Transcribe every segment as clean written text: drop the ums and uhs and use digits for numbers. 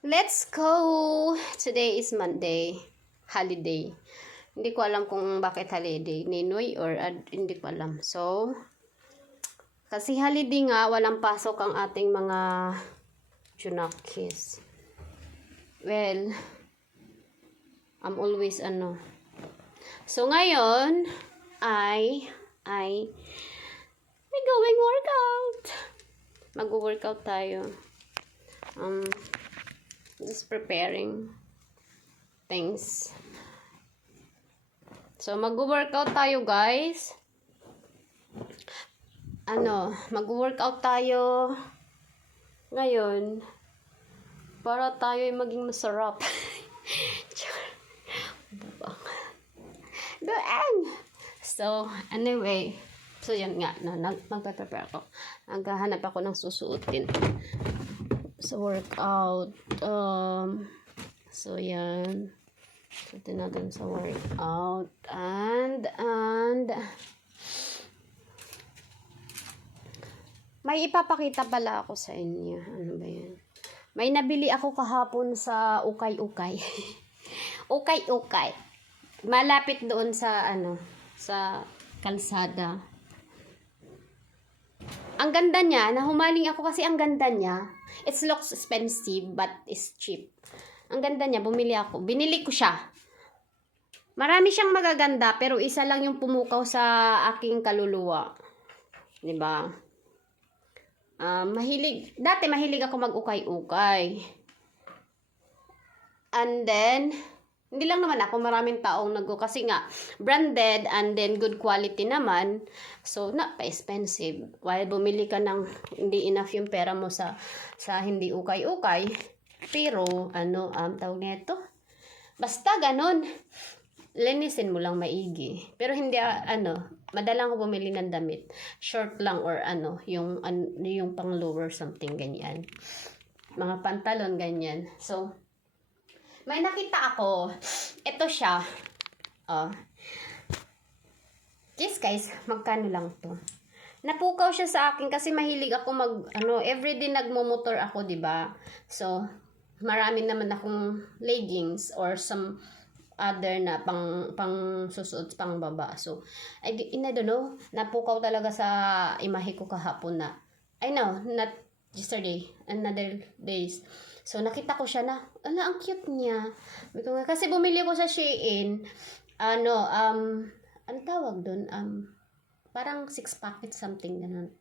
Let's go! Today is Monday. Holiday. Hindi ko alam kung bakit holiday. Ninoy or hindi ko alam. So, kasi holiday nga, walang pasok ang ating mga junakis. Well, I'm always So, ngayon, may going workout. Mag-workout tayo. Just preparing things. So, mag-workout tayo, guys. Mag-workout tayo ngayon para tayo ay maging masarap. Doon! So, anyway. So, yan nga. Mag-prepare ako. Naghahanap ako ng susuotin sa workout. So, yan. Suotin natin sa workout. And may ipapakita pala ako sa inyo. Ano ba yan? May nabili ako kahapon sa ukay-ukay. Ukay-ukay. Malapit doon sa sa kalsada. Ang ganda niya, nahumaling ako kasi ang ganda niya. It looks expensive but it's cheap. Ang ganda niya, bumili ako. Binili ko siya. Marami siyang magaganda pero isa lang yung pumukaw sa aking kaluluwa. 'Di ba? Dati mahilig ako mag-ukay-ukay. And then hindi lang naman ako, maraming taong kasi nga branded and then good quality naman. So, not pa-expensive. While bumili ka ng hindi enough yung pera mo sa hindi ukay-ukay. Pero, tawag nito? Basta ganun. Linisin mo lang maigi. Pero hindi, madalang ko bumili ng damit. Short lang or yung pang lower something, ganyan. Mga pantalon, ganyan. So, may nakita ako. Ito siya. Yes guys, magkano lang to? Napukaw siya sa akin kasi mahilig ako everyday nagmo-motor ako, 'di ba? So, marami naman akong leggings or some other na pang susuot pang baba. So, I don't know, napukaw talaga sa imahe ko kahapon na. I know, not yesterday, another days. So, nakita ko siya na, ang cute niya. Kasi bumili ko sa Shein, ano tawag doon? Parang 6 packet something, ganun.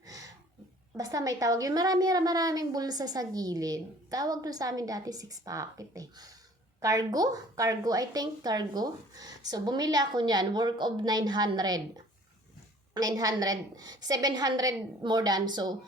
Basta may tawag yun. Maraming bulsa sa gilid. Tawag doon sa amin dati 6 packet eh. Cargo, I think, cargo. So, bumili ako niyan, worth of 900, 700 more than, so,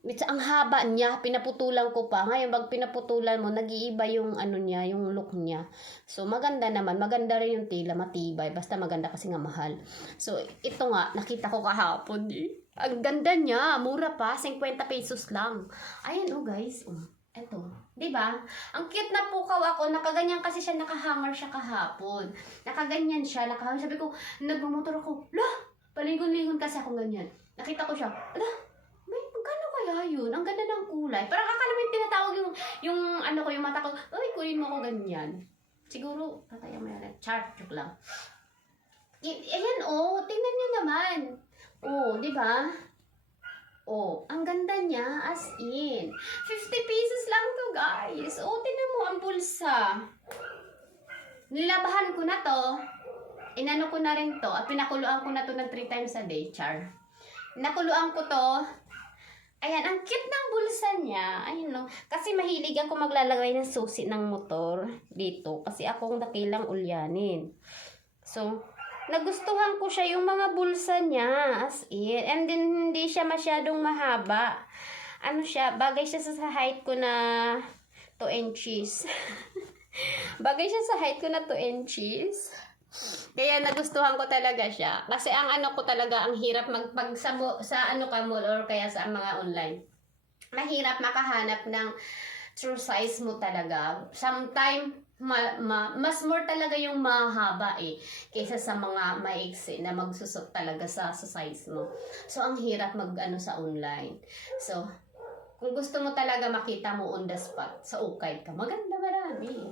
ang haba niya, pinaputulan ko pa. Ngayon, pag pinaputulan mo, nag-iiba yung niya, yung look niya. So, maganda naman. Maganda rin yung tila, matibay. Basta maganda kasi nga mahal. So, ito nga, nakita ko kahapon. Ang ganda niya. Mura pa, 50 pesos lang. Ayan guys. Ito. Diba? Ang cute na pukaw ako. Nakaganyan kasi siya, nakahanger siya kahapon. Nakaganyan siya, nakahanger. Sabi ko, nagmumotor ako. Palingon-lingon kasi ako ganyan. Nakita ko siya. Kaya yun, ang ganda ng kulay. Parang akala mo yung tinatawag yung yung mata ko, ay, kunin mo ko ganyan. Siguro, tataya mo yan. Joke lang. Ayan, tingnan niyo naman. Di ba? Ang ganda niya, as in. 50 pesos lang to, guys. Tingnan mo ang bulsa. Nilabahan ko na to. Inano ko na rin to. At pinakuluan ko na to ng 3 times a day, char. Nakuluan ko to. Ayan, ang cute ng bulsa niya. Ayun kasi mahilig ako maglalagay ng susi ng motor dito. Kasi akong dakilang ulyanin. So, nagustuhan ko siya yung mga bulsa niya. As in. And then, hindi siya masyadong mahaba. Bagay siya sa height ko na 2 inches. Bagay siya sa height ko na 2 inches. Kaya nagustuhan ko talaga siya. Kasi ang ko talaga, ang hirap magpag sa mall or kaya sa mga online. Mahirap makahanap ng true size mo talaga. Sometimes mas more talaga yung mahaba kaysa sa mga maiksi na magsusot talaga sa size mo. So ang hirap sa online. So Kung gusto mo talaga makita mo on the spot, sa ukay ka, maganda marami.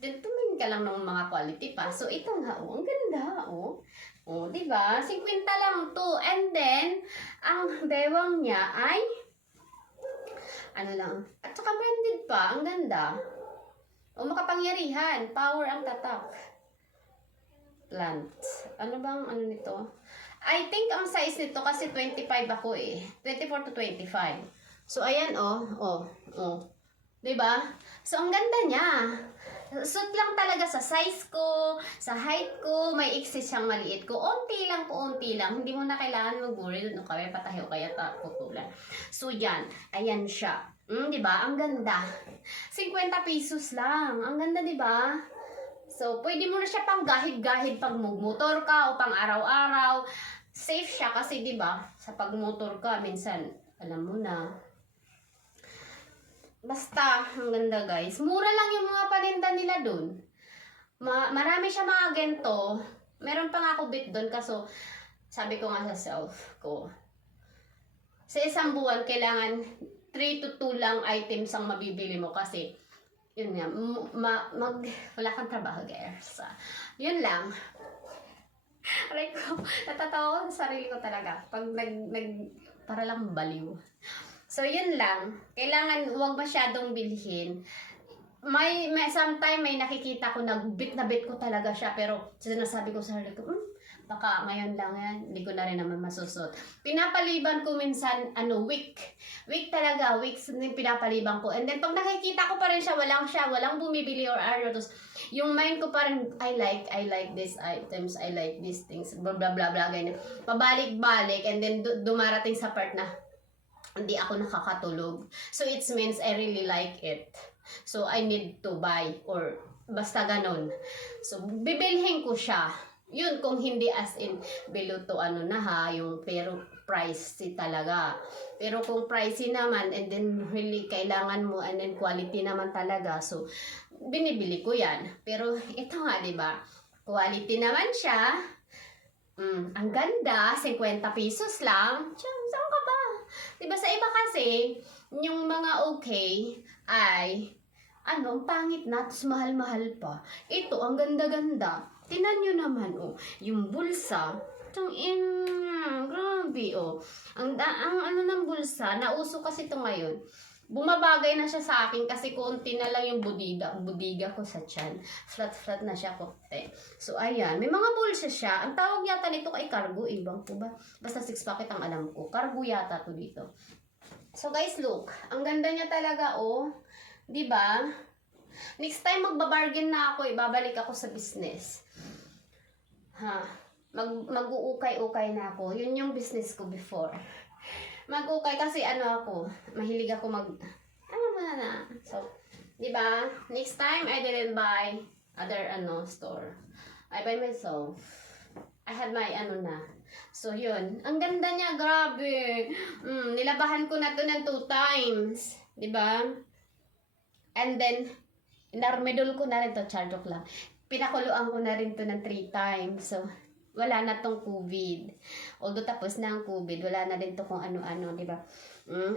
Then, tumingin ka lang ng mga quality pa. So, ito nga, oh, ang ganda, oh. Oh, diba? 50 lang to. And then, ang bewang niya ay, ano lang, at saka branded pa, ang ganda. O, makapangyarihan, power ang tatak. Plant. Ano bang, ano nito? I think ang size nito kasi 25 ako eh. 24 to 25. So, ayan, oh. Diba? So, ang ganda niya. Suit lang talaga sa size ko, sa height ko, may excess siyang maliit ko. Unti lang. Hindi mo na kailangan mag-worry doon kaya patahi o kaya putulan. So, yan. Ayan siya. Diba? Ang ganda. 50 pesos lang. Ang ganda, diba? So, pwede mo na siya pang gahid-gahid pag motor ka o pang araw-araw. Safe siya kasi, diba? Sa pag-motor ka, minsan, alam mo na. Basta, ang ganda guys. Mura lang yung mga paninda nila dun. Marami siya mga gento. Meron pa nga ako bit dun kaso sabi ko nga sa self ko. Sa isang buwan, kailangan 3 to 2 lang items ang mabibili mo kasi yun nga, wala kang trabaho guys. Yun lang. Aray ko, natatawa ko sa sarili ko talaga. Pag para lang baliw. So, yun lang. Kailangan huwag masyadong bilhin. May sometime may nakikita ko bit na bit ko talaga siya. Pero, sinasabi ko sa sarili ko, baka ngayon lang yan. Hindi ko na rin naman masusot. Pinapaliban ko minsan, week. Week talaga. Weeks din pinapaliban ko. And then, pag nakikita ko pa rin siya, walang bumibili or ano. Tapos, yung mind ko parang, I like these items, I like these things, blah, blah, blah, blah, ganyan. Pabalik-balik. And then, dumarating sa part na, hindi ako nakakatulog. So, it means I really like it. So, I need to buy or basta ganon. So, bibilhin ko siya. Yun, kung hindi as in below to yung pero pricey talaga. Pero kung pricey naman and then really kailangan mo and then quality naman talaga. So, binibili ko yan. Pero ito nga, diba? Quality naman siya. Ang ganda, 50 pesos lang. Saan ka ba? Diba sa iba kasi, yung mga okay ay, ang pangit na, tapos mahal-mahal pa. Ito, ang ganda-ganda. Tinan nyo naman, yung bulsa, grabe, Ang ng bulsa, nauso kasi ito ngayon. Bumabagay na siya sa akin kasi konti na lang yung budiga ko sa tiyan. Flat na siya, kokte. So, ayan. May mga bulsa siya. Ang tawag yata nito ay cargo. Ibang po ba? Basta 6 packet ang alam ko. Cargo yata to dito. So, guys, look. Ang ganda niya talaga, Diba? Next time, magbabargain na ako. Babalik ako sa business. Mag-uukay-ukay na ako. Yun yung business ko before. Mag-ukay kasi ako, mahilig ako So, di ba? Next time, I didn't buy other store. I buy myself. I had my na. So, yun. Ang ganda niya, grabe. Nilabahan ko na to ng 2 times. Di ba? And then, narmedol ko na rin to, charjok lang. Pinakuluan ko na rin to ng 3 times. So, wala na tong COVID. Although tapos na ang COVID, wala na din to kung ano-ano, di ba?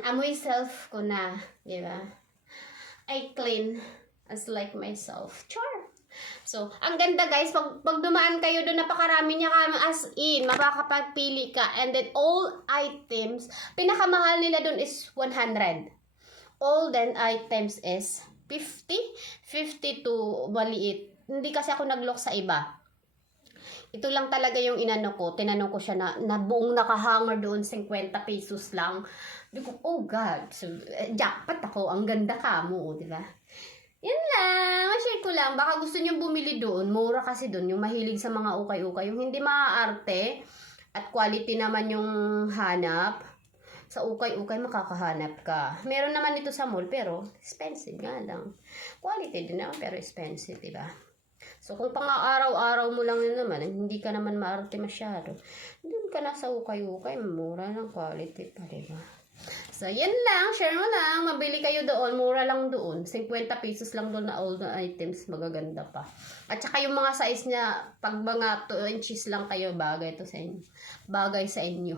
Amoy self ko na, di ba? I clean as like myself. Sure. So, ang ganda guys, pag dumaan kayo doon, napakarami niya kami as in, makakapagpili ka. And then, all items, pinakamahal nila doon is 100. All then items is 50 to maliit. Hindi kasi ako nag-look sa iba. Ito lang talaga yung tinanong ko siya na buong nakahanger doon, 50 pesos lang. Sabi ko, oh God, so, jackpot ako, ang ganda ka mo, di ba? Yan lang, share ko lang, baka gusto nyo bumili doon, mura kasi doon, yung mahilig sa mga ukay-ukay, yung hindi maaarte, at quality naman yung hanap, sa ukay-ukay makakahanap ka. Meron naman ito sa mall, pero expensive nga lang. Quality din naman, pero expensive, di ba? So, kung pang-araw-araw mo lang yun naman, hindi ka naman maarte masyado. Doon ka na sa ukay-ukay, mura ng quality pa, diba? So, yan lang. Share mo lang. Mabili kayo doon. Mura lang doon. 50 pesos lang doon na all the items. Magaganda pa. At saka yung mga size niya, pag mga 2 inches lang kayo, bagay to sa inyo. Bagay sa inyo.